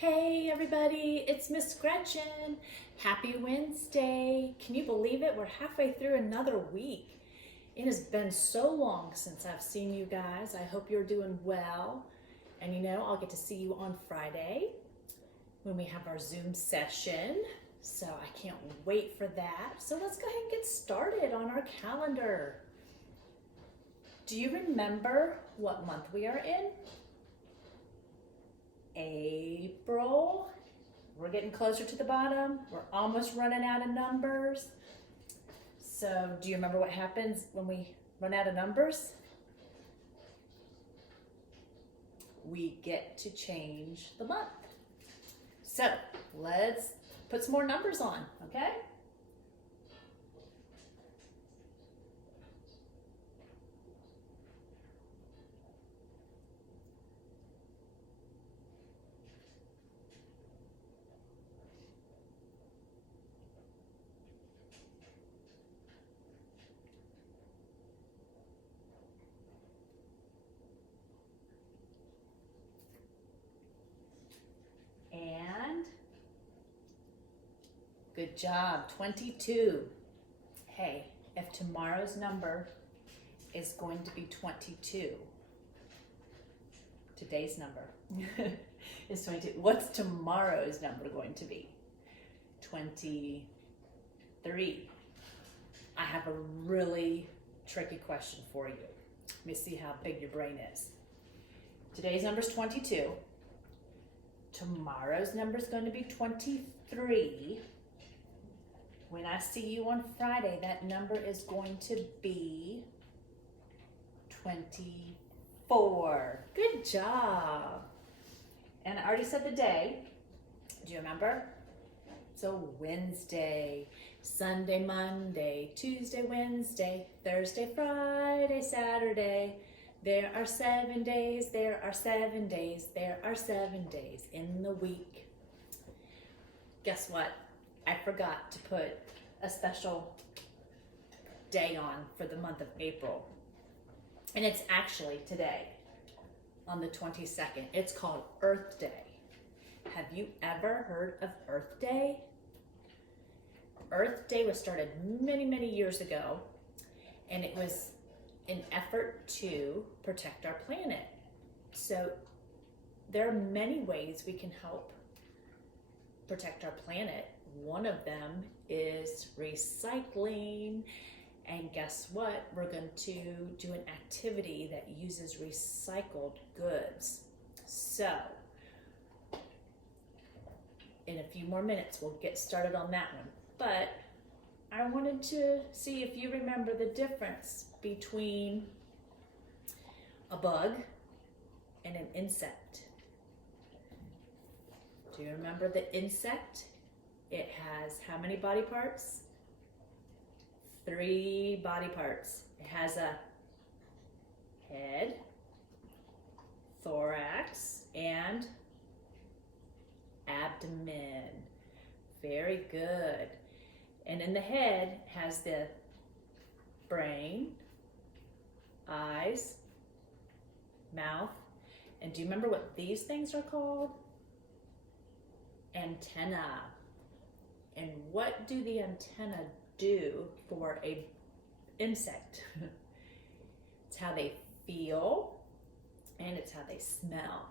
Hey everybody, it's Miss Gretchen. Happy Wednesday. Can you believe it? We're halfway through another week. It has been so long since I've seen you guys. I hope you're doing well. And I'll get to see you on Friday when we have our Zoom session. So I can't wait for that. So let's go ahead and get started on our calendar. Do you remember what month we are in? April. We're getting closer to the bottom. We're almost running out of numbers. So do you remember what happens when we run out of numbers? We get to change the month. So let's put some more numbers on, okay? And good job, 22. Hey, if tomorrow's number is going to be 22, today's number is 22. What's tomorrow's number going to be? 23. I have a really tricky question for you. Let me see how big your brain is. Today's number is 22. Tomorrow's number is going to be 23. When I see you on Friday, that number is going to be 24. Good job. And I already said the day. Do you remember? So Wednesday, Sunday, Monday, Tuesday, Wednesday, Thursday, Friday, Saturday. There are 7 days, there are 7 days, there are 7 days in the week. Guess what? I forgot to put a special day on for the month of April. And it's actually today, on the 22nd. It's called Earth Day. Have you ever heard of Earth Day? Earth Day was started many, many years ago, and it was an effort to protect our planet. So there are many ways we can help protect our planet. One of them is recycling. And guess what? We're going to do an activity that uses recycled goods. So in a few more minutes, we'll get started on that one. But I wanted to see if you remember the difference between a bug and an insect. Do you remember the insect? It has how many body parts? 3 body parts. It has a head, thorax, and abdomen. Very good. And in the head has the brain, eyes, mouth, and do you remember what these things are called? Antenna. And what do the antenna do for a insect? It's how they feel and it's how they smell.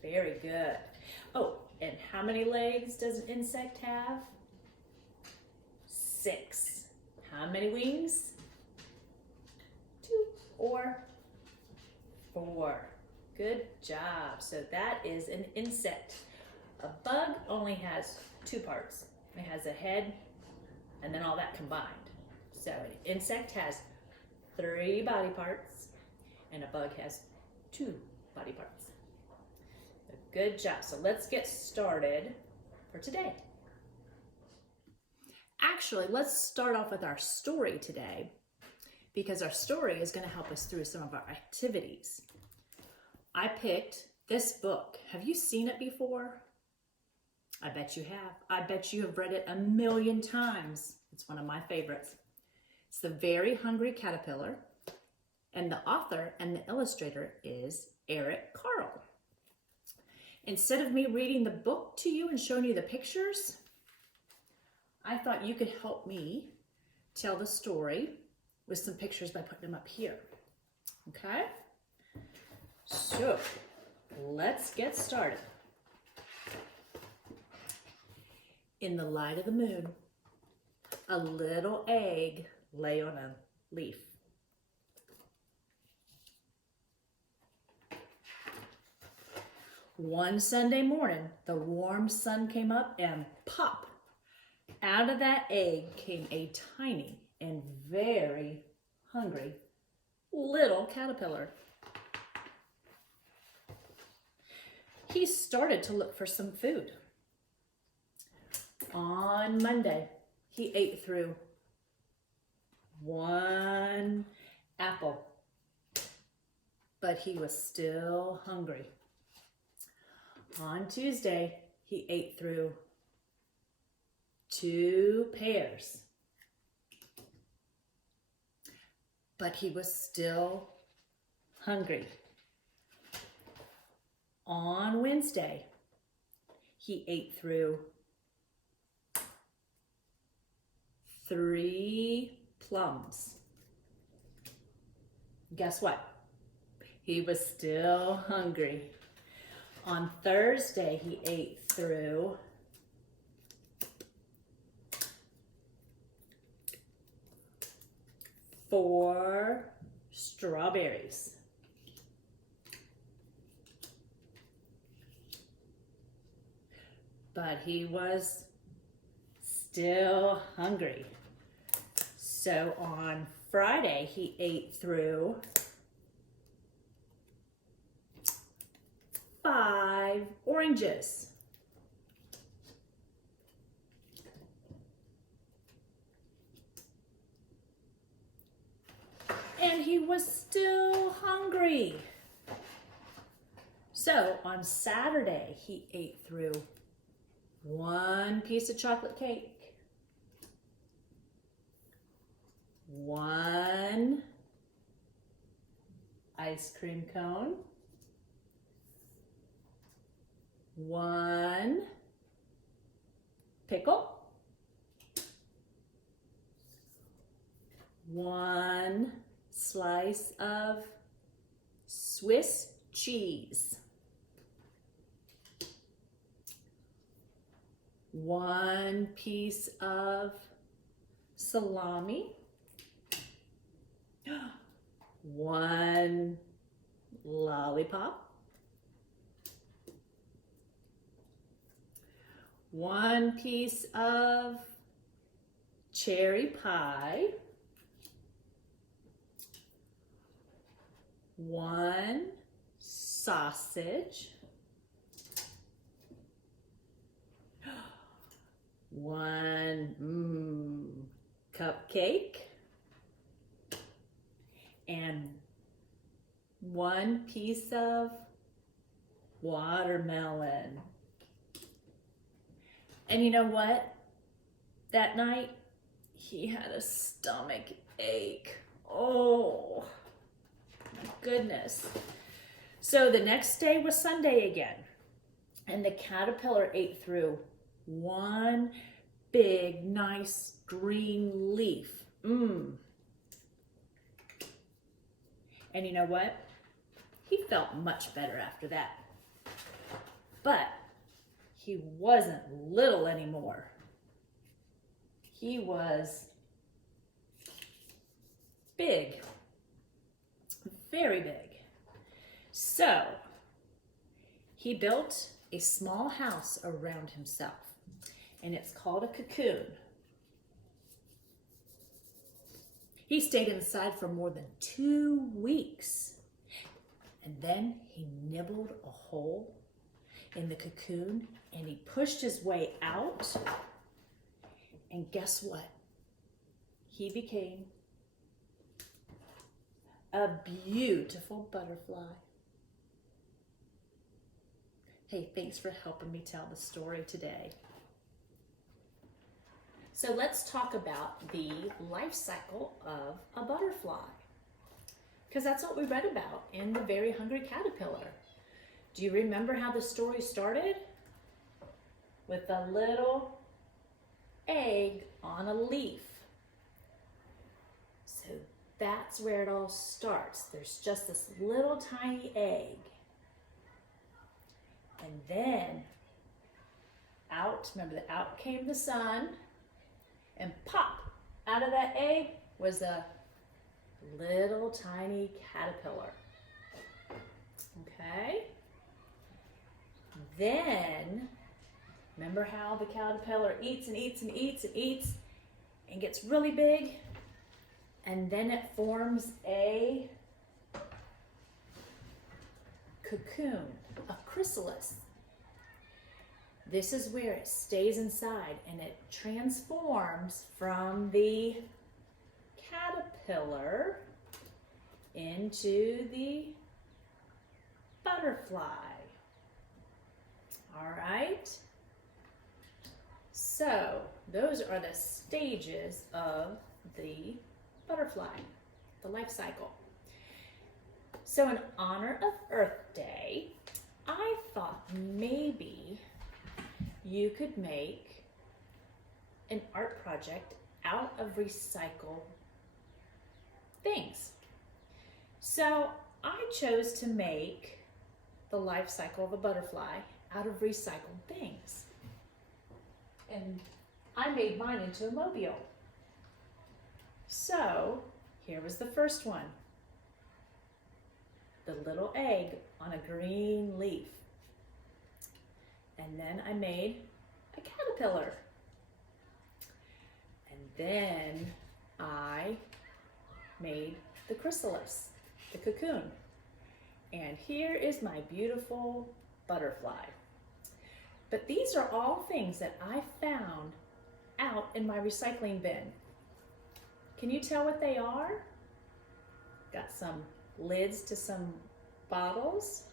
Very good. Oh, and how many legs does an insect have? 6. How many wings? 2 or 4. Good job. So that is an insect. A bug only has 2 parts. It has a head and then all that combined. So an insect has 3 body parts and a bug has 2 body parts. Good job. So let's get started for today. Actually, let's start off with our story today because our story is going to help us through some of our activities. I picked this book. Have you seen it before? I bet you have. I bet you have read it a million times. It's one of my favorites. It's The Very Hungry Caterpillar, and the author and the illustrator is Eric Carle. Instead of me reading the book to you and showing you the pictures, I thought you could help me tell the story with some pictures by putting them up here. Okay? So, let's get started. In the light of the moon, a little egg lay on a leaf. One Sunday morning, the warm sun came up and pop! Out of that egg came a tiny and very hungry little caterpillar. He started to look for some food. On Monday, he ate through one apple, but he was still hungry. On Tuesday, he ate through 2 pears, but he was still hungry. On Wednesday, he ate through 3 plums. Guess what? He was still hungry. On Thursday, he ate through 4 strawberries. But he was still hungry. So on Friday, he ate through 5 oranges. And he was still hungry. So on Saturday, he ate through 1 piece of chocolate cake, 1 ice cream cone, 1 pickle, 1 slice of Swiss cheese, 1 piece of salami, 1 lollipop, 1 piece of cherry pie, 1 sausage, 1 cupcake, and 1 piece of watermelon. And you know what? That night, he had a stomach ache. Oh, my goodness. So the next day was Sunday again, and the caterpillar ate through 1 big, nice green leaf. And you know what? He felt much better after that. But he wasn't little anymore. He was big, very big. So he built a small house around himself, and it's called a cocoon. He stayed inside for more than 2 weeks, and then he nibbled a hole in the cocoon and he pushed his way out, and guess what? He became a beautiful butterfly. Hey, thanks for helping me tell the story today. So let's talk about the life cycle of a butterfly, because that's what we read about in The Very Hungry Caterpillar. Do you remember how the story started? With a little egg on a leaf. So that's where it all starts. There's just this little tiny egg. And then remember that out came the sun, and pop, out of that egg was a little tiny caterpillar. Okay? Then, remember how the caterpillar eats and eats and eats and eats and gets really big? And then it forms a cocoon, a chrysalis. This is where it stays inside and it transforms from the caterpillar into the butterfly. All right? So those are the stages of the butterfly, the life cycle. So in honor of Earth Day, I thought maybe you could make an art project out of recycled things. So I chose to make the life cycle of a butterfly out of recycled things. And I made mine into a mobile. So here was the first one. The little egg on a green leaf. And then I made a caterpillar. And then I made the chrysalis, the cocoon. And here is my beautiful butterfly. But these are all things that I found out in my recycling bin. Can you tell what they are? Got some lids to some bottles.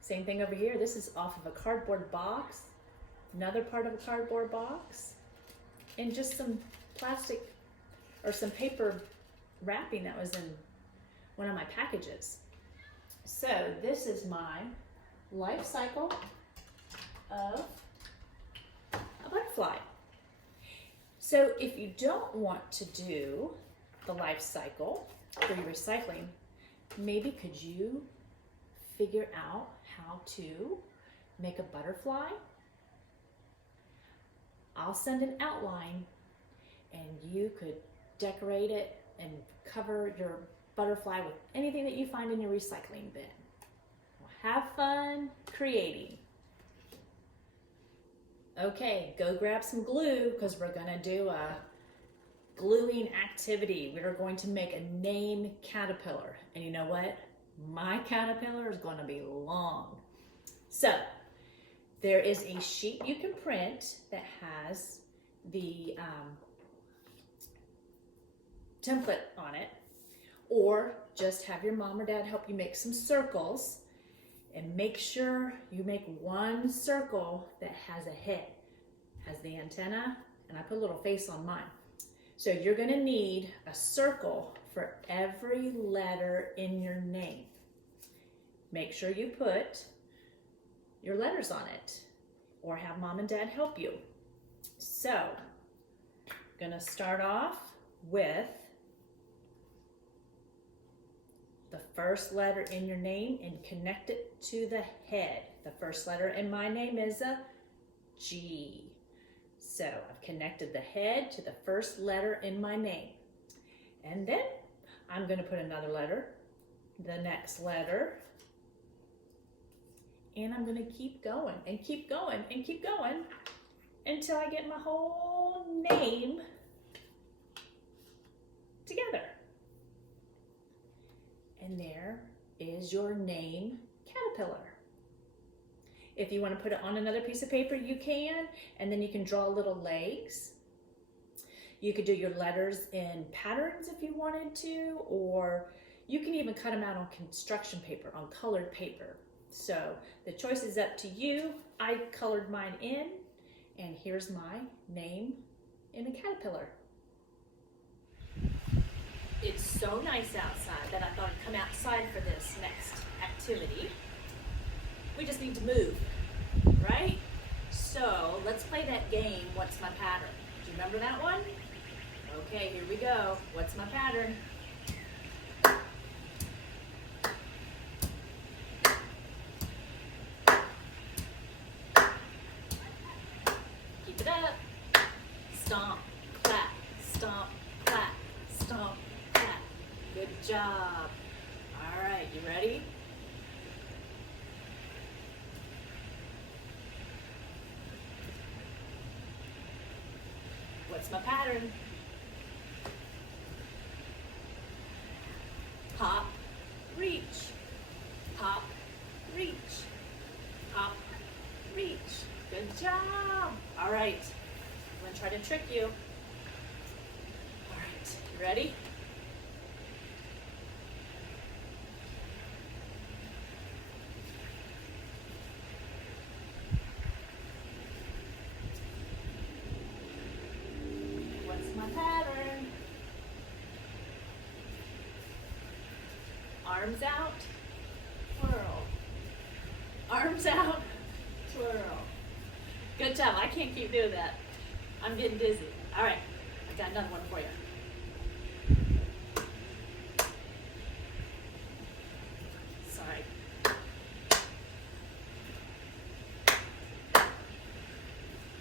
Same thing over here. This is off of a cardboard box. Another part of a cardboard box. And just some plastic or some paper wrapping that was in one of my packages. So this is my life cycle of a butterfly. So if you don't want to do the life cycle for your recycling, maybe could you figure out how to make a butterfly? I'll send an outline and you could decorate it and cover your butterfly with anything that you find in your recycling bin. Well, have fun creating. Okay, go grab some glue because we're gonna do a gluing activity. We're going to make a name caterpillar. And you know what? My caterpillar is gonna be long. So, there is a sheet you can print that has the template on it, or just have your mom or dad help you make some circles, and make sure you make one circle that has a head, has the antenna, and I put a little face on mine. So you're gonna need a circle for every letter in your name. Make sure you put your letters on it, or have mom and dad help you. So, I'm gonna start off with the first letter in your name and connect it to the head. The first letter in my name is a G. So I've connected the head to the first letter in my name. And then I'm going to put another letter, the next letter, and I'm going to keep going and keep going and keep going until I get my whole name together. And there is your name caterpillar. If you want to put it on another piece of paper, you can, and then you can draw little legs. You could do your letters in patterns if you wanted to, or you can even cut them out on construction paper, on colored paper. So the choice is up to you. I colored mine in, and here's my name in a caterpillar. It's so nice outside that I thought I'd come outside for this next activity. We just need to move, right? So let's play that game, What's My Pattern? Do you remember that one? Okay, here we go. What's my pattern? Keep it up. Stomp, clap, stomp, clap, stomp, clap. Good job. All right, you ready? What's my pattern? Hop, reach, hop, reach, hop, reach. Good job. All right, I'm gonna try to trick you. All right, you ready? What's my pattern? Arms out, twirl. Arms out, twirl. Good job. I can't keep doing that. I'm getting dizzy. All right, I got another one for you. Sorry.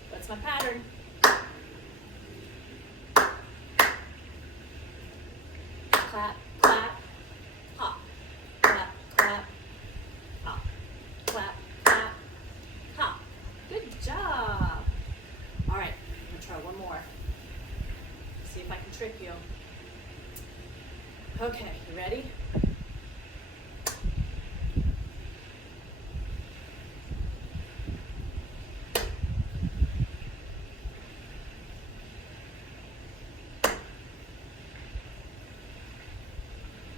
What's my pattern? Clap, clap, hop. Clap, clap, hop. Clap, clap, hop. Good job. All right, I'm gonna try one more. See if I can trick you. Okay, you ready?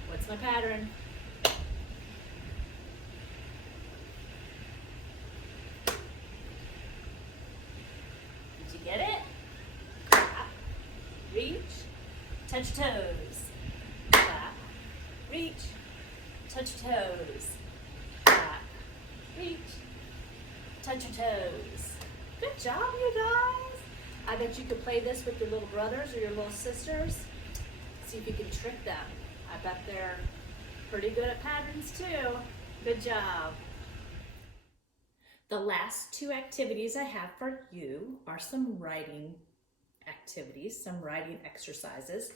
What's my pattern? Did you get it? Clap, reach, touch toes. Clap, reach, touch your toes. Clap, reach, touch your toes. Good job, you guys. I bet you could play this with your little brothers or your little sisters. See if you can trick them. I bet they're pretty good at patterns too. Good job. The last two activities I have for you are some writing activities, some writing exercises.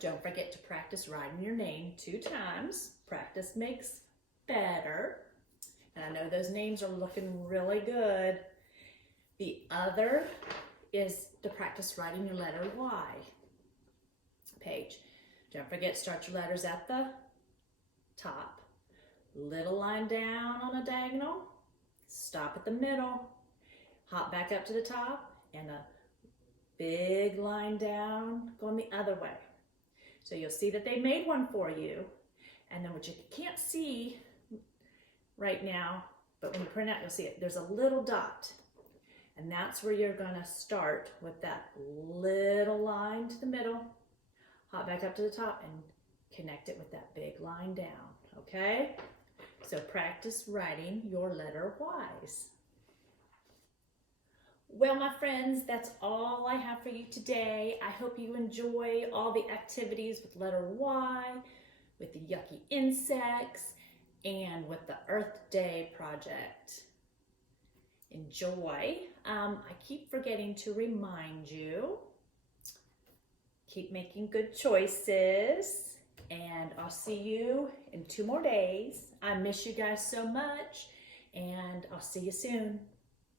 Don't forget to practice writing your name 2 times. Practice makes better. And I know those names are looking really good. The other is to practice writing your letter Y. Page. Don't forget, start your letters at the top. Little line down on a diagonal. Stop at the middle. Hop back up to the top. And a big line down going the other way. So you'll see that they made one for you. And then what you can't see right now, but when you print out, you'll see it. There's a little dot. And that's where you're going to start with that little line to the middle. Hop back up to the top and connect it with that big line down, okay? So practice writing your letter Ys. Well, my friends, that's all I have for you today. I hope you enjoy all the activities with letter Y, with the yucky insects, and with the Earth Day project. Enjoy. I keep forgetting to remind you, keep making good choices, and I'll see you in 2 more days. I miss you guys so much, and I'll see you soon.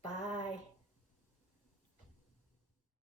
Bye.